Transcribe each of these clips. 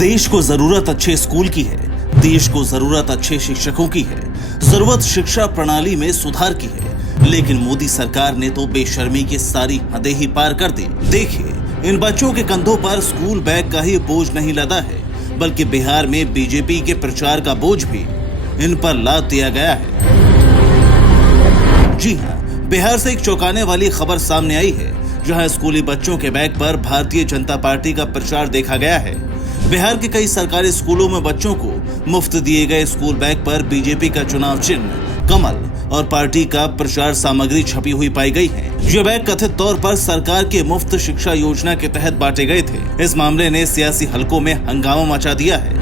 देश को जरूरत अच्छे स्कूल की है, देश को जरूरत अच्छे शिक्षकों की है, जरूरत शिक्षा प्रणाली में सुधार की है। लेकिन मोदी सरकार ने तो बेशर्मी की सारी हदें ही पार कर दी। देखिए, इन बच्चों के कंधों पर स्कूल बैग का ही बोझ नहीं लदा है, बल्कि बिहार में बीजेपी के प्रचार का बोझ भी इन पर लाद दिया गया है। जी हाँ, बिहार से एक चौंकाने वाली खबर सामने आई है, जहां स्कूली बच्चों के बैग पर भारतीय जनता पार्टी का प्रचार देखा गया है। बिहार के कई सरकारी स्कूलों में बच्चों को मुफ्त दिए गए स्कूल बैग पर बीजेपी का चुनाव चिन्ह, कमल और पार्टी का प्रचार सामग्री छपी हुई पाई गई है। ये बैग कथित तौर पर सरकार के मुफ्त शिक्षा योजना के तहत बांटे गए थे। इस मामले ने सियासी हलकों में हंगामा मचा दिया है।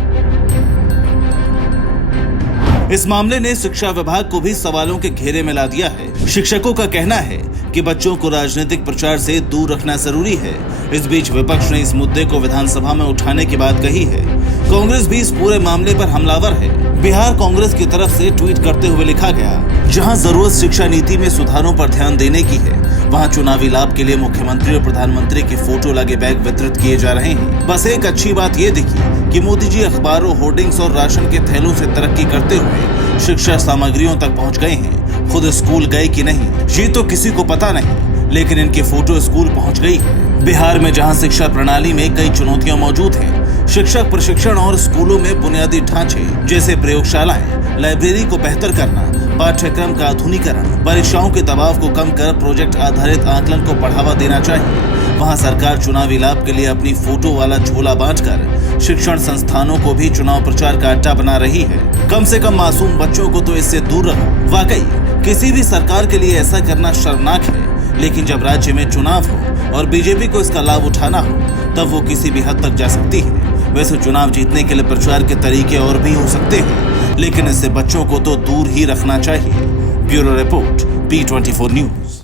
इस मामले ने शिक्षा विभाग को भी सवालों के घेरे में ला दिया है। शिक्षकों का कहना है कि बच्चों को राजनीतिक प्रचार से दूर रखना जरूरी है। इस बीच विपक्ष ने इस मुद्दे को विधानसभा में उठाने की बात कही है। कांग्रेस भी इस पूरे मामले पर हमलावर है। बिहार कांग्रेस की तरफ से ट्वीट करते हुए लिखा गया, जहां जरूरत शिक्षा नीति में सुधारों पर ध्यान देने की है, वहां चुनावी लाभ के लिए मुख्यमंत्री और प्रधानमंत्री के फोटो लगे बैग वितरित किए जा रहे हैं। बस एक अच्छी बात ये दिखी कि मोदी जी अखबारों, होर्डिंग्स और राशन के थैलों से तरक्की करते हुए शिक्षा सामग्रियों तक पहुंच गए हैं। खुद स्कूल गए कि नहीं, ये तो किसी को पता नहीं, लेकिन इनकी फोटो स्कूल पहुंच गई है। बिहार में जहां शिक्षा प्रणाली में कई चुनौतियां मौजूद हैं, शिक्षक प्रशिक्षण और स्कूलों में बुनियादी ढांचे जैसे प्रयोगशालाएं, लाइब्रेरी को बेहतर करना, पाठ्यक्रम का आधुनिकीकरण, परीक्षाओं के दबाव को कम कर प्रोजेक्ट आधारित आकलन को बढ़ावा देना चाहिए। वहां सरकार चुनावी लाभ के लिए अपनी फोटो वाला झोला बांटकर शिक्षण संस्थानों को भी चुनाव प्रचार का अड्डा बना रही है। कम से कम मासूम बच्चों को तो इससे दूर रखो। वाकई किसी भी सरकार के लिए ऐसा करना शर्मनाक है, लेकिन जब राज्य में चुनाव हो और बीजेपी को इसका लाभ उठाना हो, तब वो किसी भी हद तक जा सकती है। वैसे चुनाव जीतने के लिए प्रचार के तरीके और भी हो सकते हैं, लेकिन इससे बच्चों को तो दूर ही रखना चाहिए। Bureau report, P24 news.